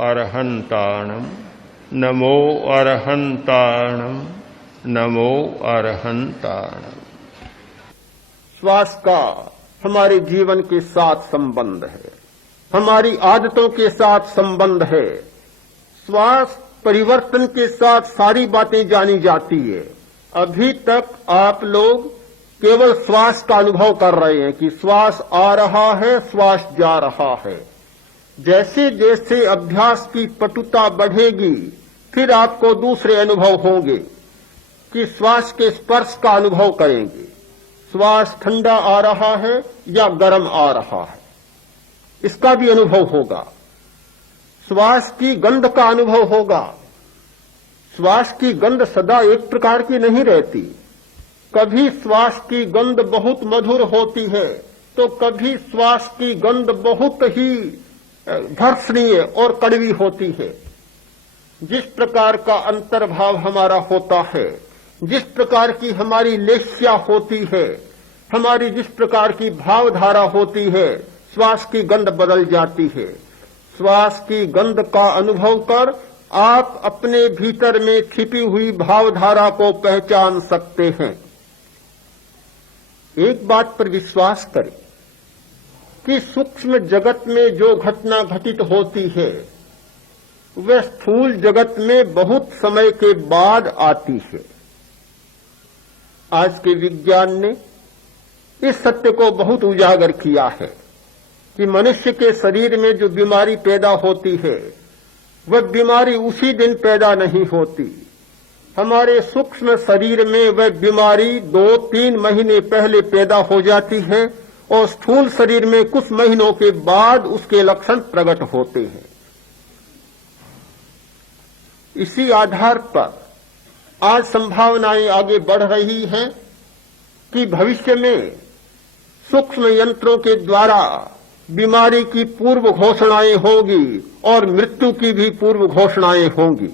अरहन्ताणम् नमो अरहन्ताणम् नमो अरहन्ताणम्। श्वास का हमारे जीवन के साथ संबंध है, हमारी आदतों के साथ संबंध है। श्वास परिवर्तन के साथ सारी बातें जानी जाती है। अभी तक आप लोग केवल श्वास का अनुभव कर रहे हैं कि श्वास आ रहा है, श्वास जा रहा है। जैसे जैसे अभ्यास की पटुता बढ़ेगी फिर आपको दूसरे अनुभव होंगे कि श्वास के स्पर्श का अनुभव करेंगे। श्वास ठंडा आ रहा है या गर्म आ रहा है, इसका भी अनुभव होगा। श्वास की गंध का अनुभव होगा। श्वास की गंध सदा एक प्रकार की नहीं रहती। कभी श्वास की गंध बहुत मधुर होती है तो कभी श्वास की गंध बहुत ही भर्सनीय और कड़वी होती है। जिस प्रकार का अंतर्भाव हमारा होता है, जिस प्रकार की हमारी लेस्या होती है, हमारी जिस प्रकार की भावधारा होती है, श्वास की गंध बदल जाती है। श्वास की गंध का अनुभव कर आप अपने भीतर में छिपी हुई भावधारा को पहचान सकते हैं। एक बात पर विश्वास करें कि सूक्ष्म जगत में जो घटना घटित होती है वह स्थूल जगत में बहुत समय के बाद आती है। आज के विज्ञान ने इस सत्य को बहुत उजागर किया है कि मनुष्य के शरीर में जो बीमारी पैदा होती है वह बीमारी उसी दिन पैदा नहीं होती। हमारे सूक्ष्म शरीर में वह बीमारी 2-3 महीने पहले पैदा हो जाती है और स्थूल शरीर में कुछ महीनों के बाद उसके लक्षण प्रकट होते हैं। इसी आधार पर आज संभावनाएं आगे बढ़ रही हैं कि भविष्य में सूक्ष्म यंत्रों के द्वारा बीमारी की पूर्व घोषणाएं होंगी और मृत्यु की भी पूर्व घोषणाएं होंगी।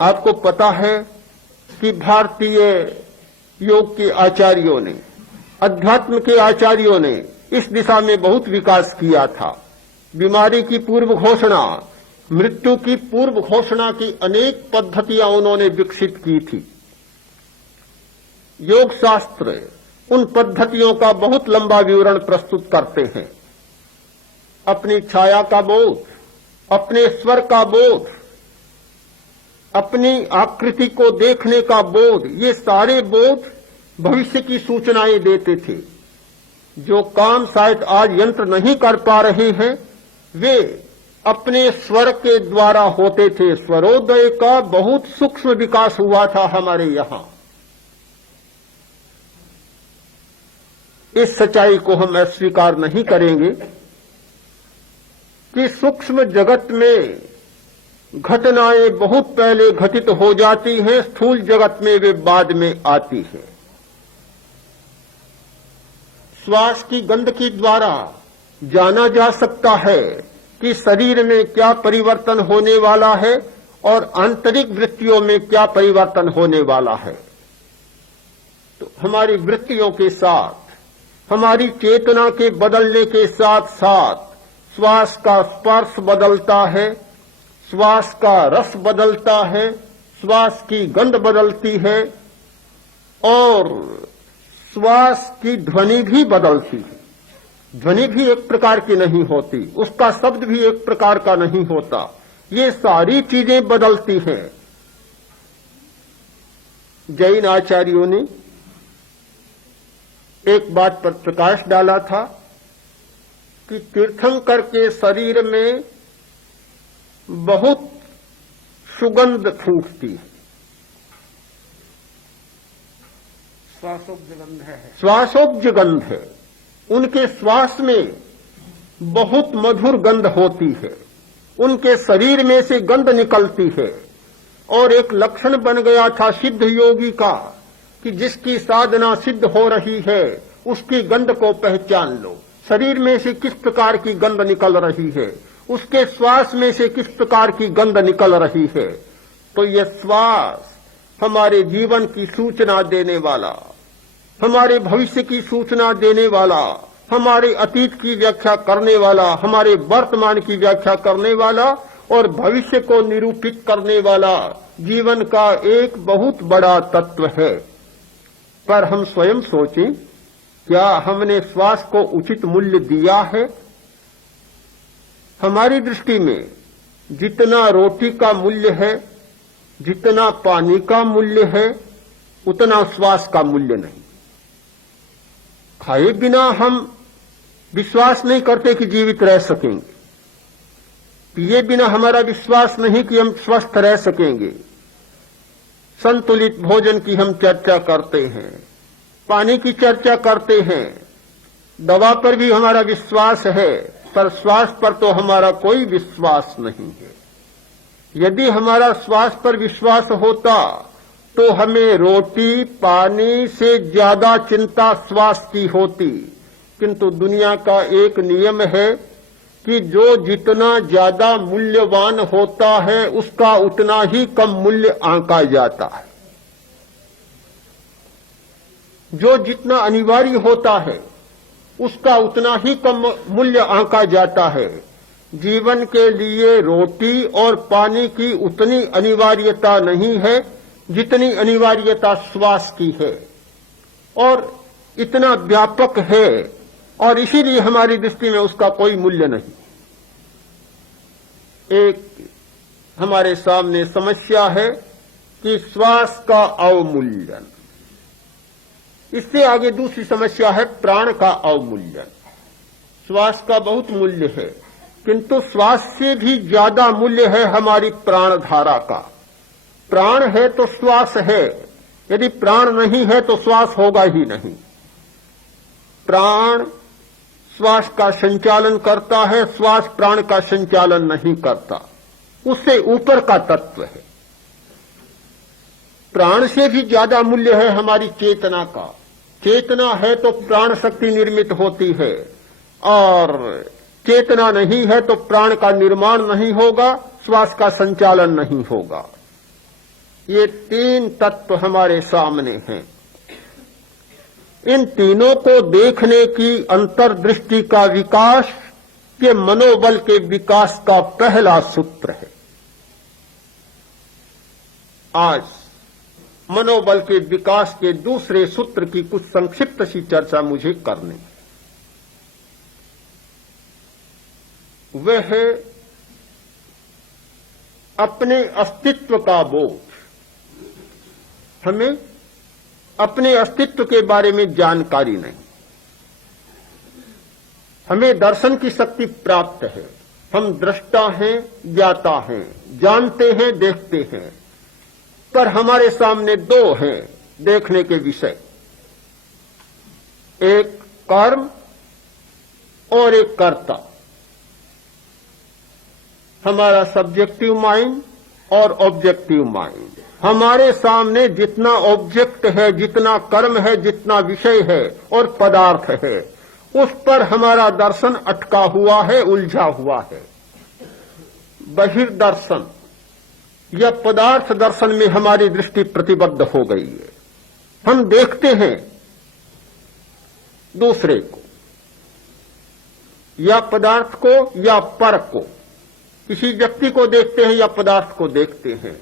आपको पता है कि भारतीय योग के आचार्यों ने, अध्यात्म के आचार्यों ने इस दिशा में बहुत विकास किया था। बीमारी की पूर्व घोषणा, मृत्यु की पूर्व घोषणा की अनेक पद्धतियां उन्होंने विकसित की थी। योग शास्त्र उन पद्धतियों का बहुत लंबा विवरण प्रस्तुत करते हैं। अपनी छाया का बोध, अपने स्वर का बोध, अपनी आकृति को देखने का बोध, ये सारे बोध भविष्य की सूचनाएं देते थे। जो काम शायद आज यंत्र नहीं कर पा रहे हैं वे अपने स्वर के द्वारा होते थे। स्वरोदय का बहुत सूक्ष्म विकास हुआ था हमारे यहां। इस सच्चाई को हम अस्वीकार नहीं करेंगे कि सूक्ष्म जगत में घटनाएं बहुत पहले घटित हो जाती हैं, स्थूल जगत में वे बाद में आती हैं। श्वास की गंध के द्वारा जाना जा सकता है कि शरीर में क्या परिवर्तन होने वाला है और आंतरिक वृत्तियों में क्या परिवर्तन होने वाला है। तो हमारी वृत्तियों के साथ, हमारी चेतना के बदलने के साथ साथ श्वास का स्पर्श बदलता है, श्वास का रस बदलता है, श्वास की गंध बदलती है और श्वास की ध्वनि भी बदलती है। ध्वनि भी एक प्रकार की नहीं होती, उसका शब्द भी एक प्रकार का नहीं होता। ये सारी चीजें बदलती हैं। जैन आचार्यों ने एक बात पर प्रकाश डाला था कि तीर्थंकर के शरीर में बहुत सुगंध फूंकती है। श्वासोपज गंध है। उनके श्वास में बहुत मधुर गंध होती है। उनके शरीर में से गंध निकलती है और एक लक्षण बन गया था सिद्ध योगी का कि जिसकी साधना सिद्ध हो रही है उसकी गंध को पहचान लो। शरीर में से किस प्रकार की गंध निकल रही है, उसके श्वास में से किस प्रकार की गंध निकल रही है। तो यह श्वास हमारे जीवन की सूचना देने वाला, हमारे भविष्य की सूचना देने वाला, हमारे अतीत की व्याख्या करने वाला, हमारे वर्तमान की व्याख्या करने वाला और भविष्य को निरूपित करने वाला जीवन का एक बहुत बड़ा तत्व है। पर हम स्वयं सोचें, क्या हमने श्वास को उचित मूल्य दिया है? हमारी दृष्टि में जितना रोटी का मूल्य है, जितना पानी का मूल्य है, उतना श्वास का मूल्य नहीं। खाए बिना हम विश्वास नहीं करते कि जीवित रह सकेंगे। पिए बिना हमारा विश्वास नहीं कि हम स्वस्थ रह सकेंगे। संतुलित भोजन की हम चर्चा करते हैं, पानी की चर्चा करते हैं, दवा पर भी हमारा विश्वास है, पर श्वास पर तो हमारा कोई विश्वास नहीं है। यदि हमारा श्वास पर विश्वास होता तो हमें रोटी पानी से ज्यादा चिंता श्वास की होती। किंतु दुनिया का एक नियम है कि जो जितना ज्यादा मूल्यवान होता है उसका उतना ही कम मूल्य आंका जाता है। जो जितना अनिवार्य होता है उसका उतना ही कम मूल्य आंका जाता है। जीवन के लिए रोटी और पानी की उतनी अनिवार्यता नहीं है जितनी अनिवार्यता श्वास की है, और इतना व्यापक है, और इसीलिए हमारी दृष्टि में उसका कोई मूल्य नहीं। एक हमारे सामने समस्या है कि श्वास का अवमूल्यन। इससे आगे दूसरी समस्या है प्राण का अवमूल्यन। श्वास का बहुत मूल्य है, किंतु श्वास से भी ज्यादा मूल्य है हमारी प्राण धारा का। प्राण है तो श्वास है, यदि प्राण नहीं है तो श्वास होगा ही नहीं। प्राण श्वास का संचालन करता है, श्वास प्राण का संचालन नहीं करता। उससे ऊपर का तत्व है। प्राण से भी ज्यादा मूल्य है हमारी चेतना का। चेतना है तो प्राण शक्ति निर्मित होती है, और चेतना नहीं है तो प्राण का निर्माण नहीं होगा, श्वास का संचालन नहीं होगा। ये तीन तत्व हमारे सामने हैं। इन तीनों को देखने की अंतर्दृष्टि का विकास ये मनोबल के विकास का पहला सूत्र है। आज मनोबल के विकास के दूसरे सूत्र की कुछ संक्षिप्त सी चर्चा मुझे करनी है। वह है अपने अस्तित्व का बोध। हमें अपने अस्तित्व के बारे में जानकारी नहीं। हमें दर्शन की शक्ति प्राप्त है। हम दृष्टा हैं, ज्ञाता हैं, जानते हैं, देखते हैं, पर हमारे सामने दो हैं देखने के विषय, एक कर्म और एक कर्ता। हमारा सब्जेक्टिव माइंड और ऑब्जेक्टिव माइंड। हमारे सामने जितना ऑब्जेक्ट है, जितना कर्म है, जितना विषय है और पदार्थ है, उस पर हमारा दर्शन अटका हुआ है, उलझा हुआ है। बहिर्दर्शन या पदार्थ दर्शन में हमारी दृष्टि प्रतिबद्ध हो गई है। हम देखते हैं दूसरे को, या पदार्थ को या पर को। किसी व्यक्ति को देखते हैं या पदार्थ को देखते हैं।